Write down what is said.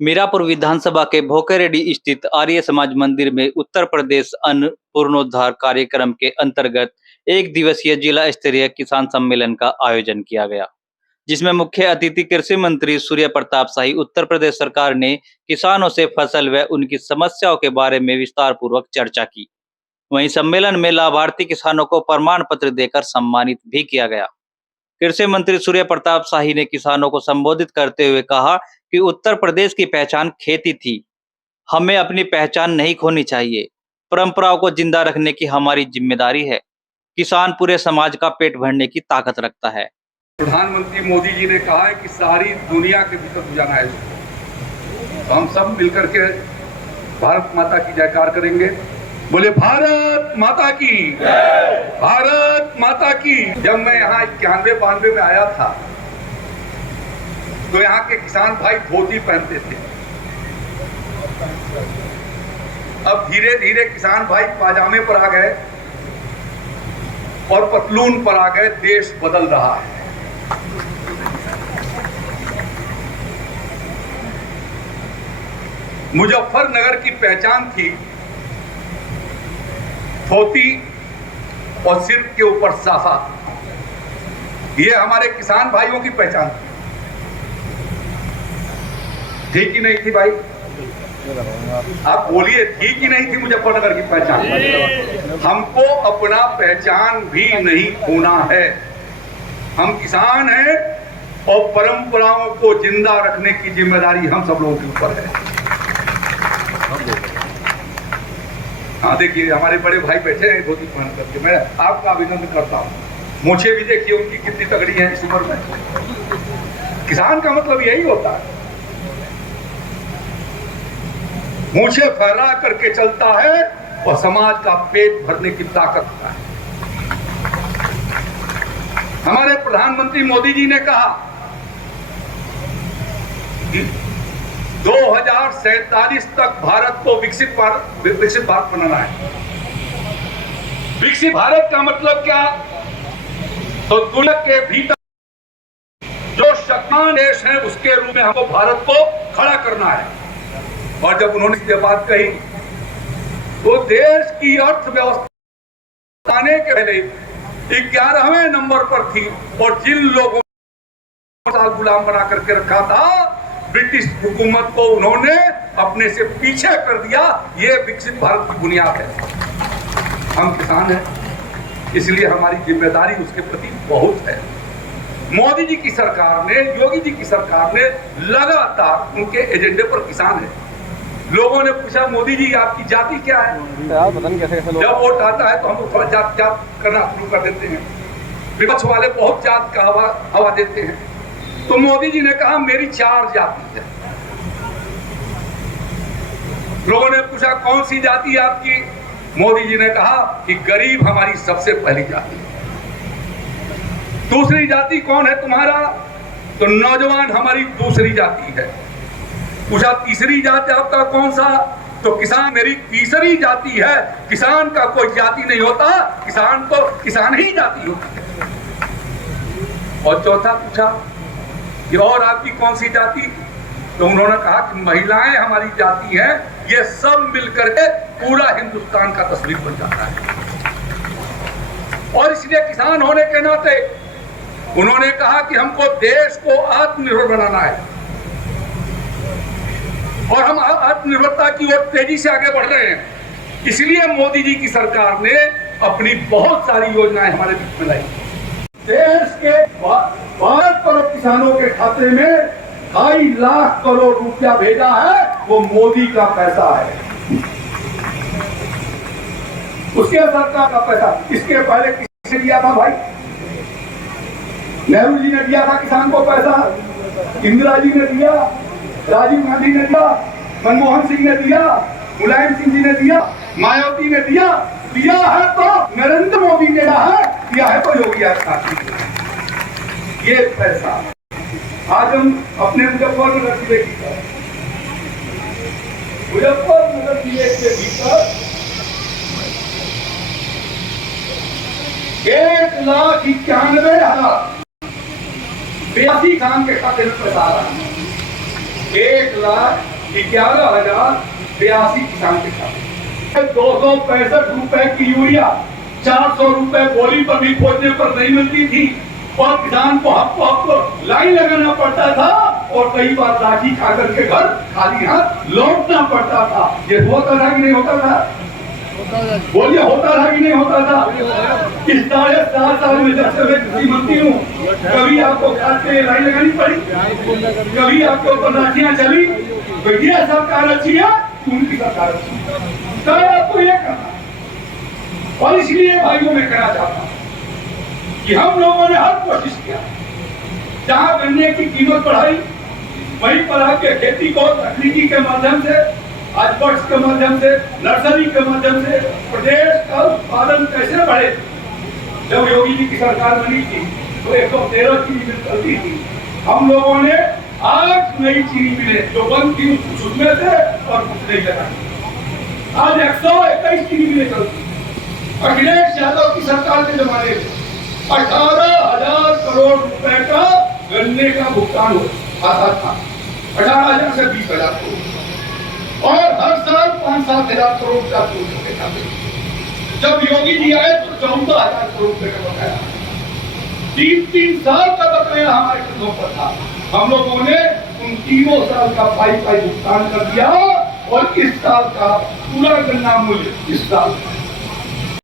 मीरापुर विधानसभा के भोकेरेडी स्थित आर्य समाज मंदिर में उत्तर प्रदेश अन्न पूर्णोद्धार कार्यक्रम के अंतर्गत एक दिवसीय जिला स्तरीय किसान सम्मेलन का आयोजन किया गया, जिसमें मुख्य अतिथि कृषि मंत्री सूर्य प्रताप शाही। उत्तर प्रदेश सरकार ने किसानों से फसल व उनकी समस्याओं के बारे में विस्तार पूर्वक चर्चा की। वहीं सम्मेलन में लाभार्थी किसानों को प्रमाण पत्र देकर सम्मानित भी किया गया। कृषि मंत्री सूर्य प्रताप शाही ने किसानों को संबोधित करते हुए कहा कि उत्तर प्रदेश की पहचान खेती थी। हमें अपनी पहचान नहीं खोनी चाहिए। परंपराओं को जिंदा रखने की हमारी जिम्मेदारी है। किसान पूरे समाज का पेट भरने की ताकत रखता है। प्रधानमंत्री मोदी जी ने कहा है कि सारी दुनिया के भीतर जाना है, तो हम सब मिलकर के भारत माता की जयकार करेंगे। बोले भारत माता की, भारत माता की। जब मैं यहाँ 91-92 में आया था तो यहाँ के किसान भाई धोती पहनते थे। अब धीरे धीरे किसान भाई पाजामे पर आ गए और पतलून पर आ गए। देश बदल रहा है। मुजफ्फरनगर की पहचान थी धोती और सिर के ऊपर साफा। ये हमारे किसान भाइयों की पहचान थी। थी कि नहीं थी भाई? आप बोलिए, थी कि नहीं थी मुजफ्फरनगर की पहचान? हमको अपना पहचान भी नहीं खोना है। हम किसान हैं और परंपराओं को जिंदा रखने की जिम्मेदारी हम सब लोगों के ऊपर है। हाँ, देखिए हमारे बड़े भाई बैठे हैं धोती पहन करके। मैं आपका अभिनंदन करता हूँ। मुझे भी देखिए उनकी कितनी तगड़ी है इस उम्र में। किसान का मतलब यही होता है, मूछें फहरा करके चलता है और समाज का पेट भरने की ताकत का है। हमारे प्रधानमंत्री मोदी जी ने कहा कि 2047 तक भारत को विकसित भारत बनाना है। विकसित भारत का मतलब क्या? तो दुनिया के भीतर जो शक्तिमान देश है उसके रूप में हमको भारत को खड़ा करना है। और जब उन्होंने ये बात कही तो देश की अर्थव्यवस्था आने के पहले 11वें नंबर पर थी। और जिन लोगों को गुलाम बना करके रखा था, ब्रिटिश हुकूमत को उन्होंने अपने से पीछे कर दिया। ये विकसित भारत की बुनियाद है। हम किसान हैं, इसलिए हमारी जिम्मेदारी उसके प्रति बहुत है। मोदी जी की सरकार ने, योगी जी की सरकार ने लगातार उनके एजेंडे पर किसान है। लोगों ने पूछा, मोदी जी आपकी जाति क्या है? जब वोट आता है तो हम थोड़ा जात करना शुरू कर देते हैं। विपक्ष वाले बहुत जात का हवा देते हैं। तो मोदी जी ने कहा मेरी 4 जाति है। लोगों ने पूछा कौन सी जाति है आपकी? मोदी जी ने कहा कि गरीब हमारी सबसे पहली जाति है। दूसरी जाति कौन है तुम्हारा? तो नौजवान हमारी दूसरी जाति है। पूछा तीसरी जाति आपका कौन सा? तो किसान मेरी तीसरी जाति है। किसान का कोई जाति नहीं होता, किसान तो किसान ही जाति होती है। और चौथा पूछा कि और आपकी कौन सी जाति? तो उन्होंने कहा कि महिलाएं हमारी जाति हैं। ये सब मिलकर के पूरा हिंदुस्तान का तस्वीर बन जाता है। और इसलिए किसान होने के नाते उन्होंने कहा कि हमको देश को आत्मनिर्भर बनाना है और हम आत्मनिर्भरता की ओर तेजी से आगे बढ़ रहे हैं। इसलिए मोदी जी की सरकार ने अपनी बहुत सारी योजनाएं हमारे बीच में लाई। देश के 12 करोड़ किसानों के खाते में 2.5 लाख करोड़ रुपया भेजा है। वो मोदी का पैसा है, उसके सरकार का पैसा। इसके पहले किसने दिया था भाई? नेहरू जी ने दिया था किसान को पैसा, इंदिरा जी ने दिया, राजीव गांधी ने दिया, मनमोहन सिंह ने दिया, मुलायम सिंह जी ने दिया, मायावती ने दिया। दिया है तो नरेंद्र मोदी ने दिया है तो योगी आदित्यनाथ ने। ये पैसा आज हम अपने मुजफ्फरनगर जिले के भीतर 1,91,082 किसान के खाते में पैसा आ रहा है। 1,11,082 किसान के खाते, 265 रुपए की यूरिया, 400 रुपए बोली पर भी खोजने पर नहीं मिलती थी और किसान को हफ्तो लाइन लगाना पड़ता था और कई बार लाठी खा करके घर खाली हाथ लौटना पड़ता था। ये होता था कि नहीं होता था? बोलिए, होता था कि नहीं होता था? इस 7.5 साल में जब से मैं कृषि मंत्री हूँ, कभी आपको खाद के लिए लाइन लगानी पड़ी? कभी आपके ऊपर लाठियां चली? तो ये सरकार अच्छी है कि उनकी सरकार अच्छी है? तो आपको ये करना। और इसलिए भाइयों मैं कहना चाहता हूँ कि हम लोगों ने हर कोशिश किया, जहां गन्ने की कीमत बढ़ाई वहीं पर आपके खेती को तकनीकी के माध्यम से, आजबर्ड्स के माध्यम से, नर्सरी के माध्यम से प्रदेश का उत्पादन कैसे बढ़े। जब योगी जी की सरकार बनी थी तो 113 चीनी मिल चलती थी, हम लोगों ने 8 नई चीनी मिलें जो बंद थी उसमें से और कुछ नहीं लगाई। आज 121 चीनी मिलें चलती। अखिलेश यादव की सरकार के जमाने में 18,000 करोड़ रुपए का गन्ने का भुगतान आता था, 18,000 से 20,000 करोड़, और हर साल 5-7 हजार करोड़ का खाते। जब योगी जी आए तो 14,000 करोड़ रुपए का बकाया, 3-3 साल का बकाया हमारे किसानों पर था। हम लोगों ने उन 3 साल का पाई भुगतान कर दिया और इस साल का पूरा गन्ना मूल्य इस साल